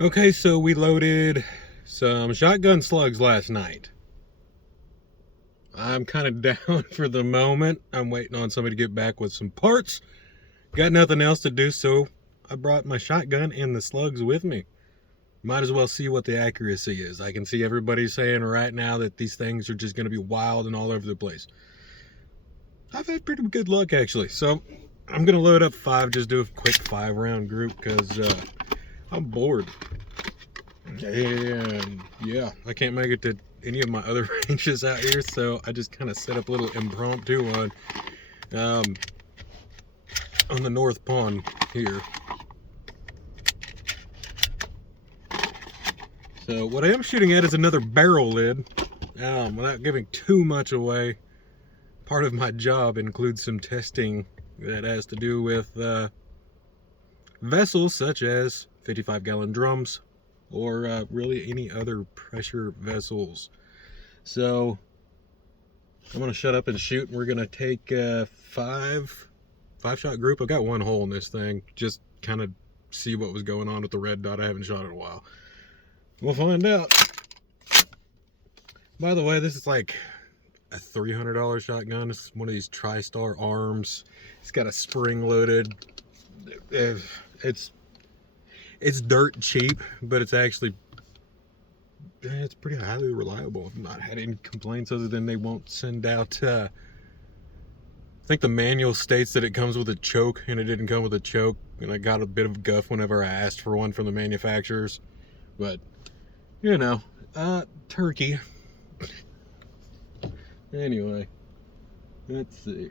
Okay, so we loaded some shotgun slugs last night. I'm kind of down for the moment. I'm waiting on somebody to get back with some parts. Got nothing else to do, so I brought my shotgun and the slugs with me. Might as well see what the accuracy is. I can see everybody saying right now that these things are just going to be wild and all over the place. I've had pretty good luck, actually. So I'm going to load up 5, just do a quick 5-round group because I'm bored. And yeah, I can't make it to any of my other ranges out here, so I just kind of set up a little impromptu one on the north pond here. So what I am shooting at is another barrel lid. Without giving too much away, part of my job includes some testing that has to do with vessels such as 55-gallon drums or really any other pressure vessels. So I'm gonna shut up and shoot, and we're gonna take a 5-shot group. I've got one hole in this thing, just kind of see what was going on with the red dot. I haven't shot in a while. We'll find out. By the way, this is like a $300 shotgun. It's one of these TriStar arms. It's got a spring loaded. It's dirt cheap, but it's actually it's pretty highly reliable. I've not had any complaints other than they won't send out I think the manual states that it comes with a choke, and it didn't come with a choke, and I got a bit of guff whenever I asked for one from the manufacturers. But you know, turkey. Anyway, let's see.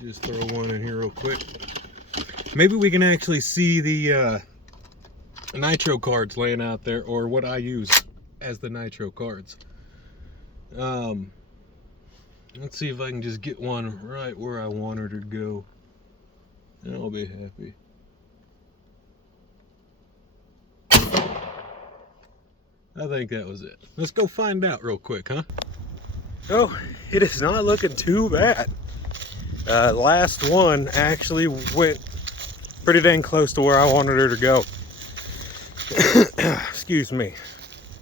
Just throw one in here real quick. Maybe we can actually see the nitro cards laying out there, or what I use as the nitro cards. Let's see if I can just get one right where I want her to go, and I'll be happy. I think that was it. Let's go find out real quick, huh? Oh, it is not looking too bad. Last one actually went pretty dang close to where I wanted her to go. Excuse me.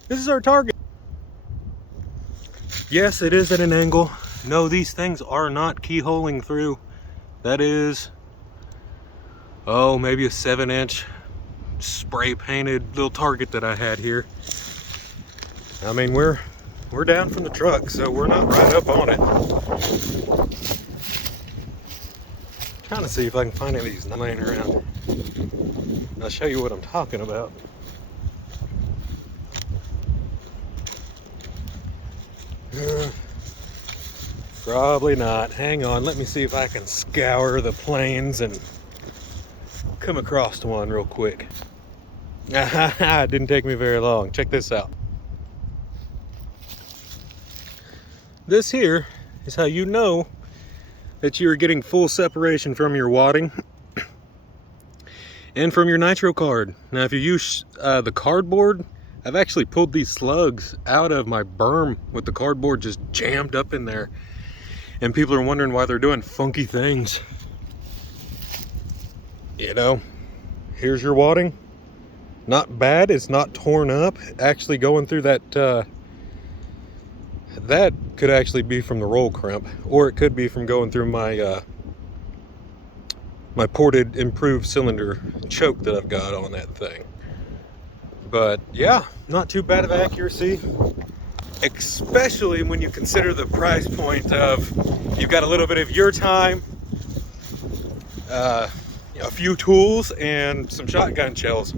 This is our target. Yes, it is at an angle. No, these things are not keyholing through. That is, oh, maybe a 7-inch spray painted little target that I had here. I mean, we're down from the truck, so we're not right up on it. Trying to see if I can find any of these laying around. I'll show you what I'm talking about. Probably not. Hang on, let me see if I can scour the plains and come across one real quick. It didn't take me very long. Check this out. This here is how you know that you're getting full separation from your wadding and from your nitro card. Now, if you use the cardboard, I've actually pulled these slugs out of my berm with the cardboard just jammed up in there, and people are wondering why they're doing funky things. You know, here's your wadding. Not bad. It's not torn up. Actually going through that that could actually be from the roll crimp, or it could be from going through my my ported improved cylinder choke that I've got on that thing. But yeah, not too bad of accuracy, especially when you consider the price point of you've got a little bit of your time, a few tools, and some shotgun shells.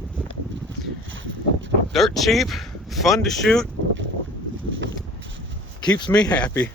Dirt cheap, fun to shoot, keeps me happy.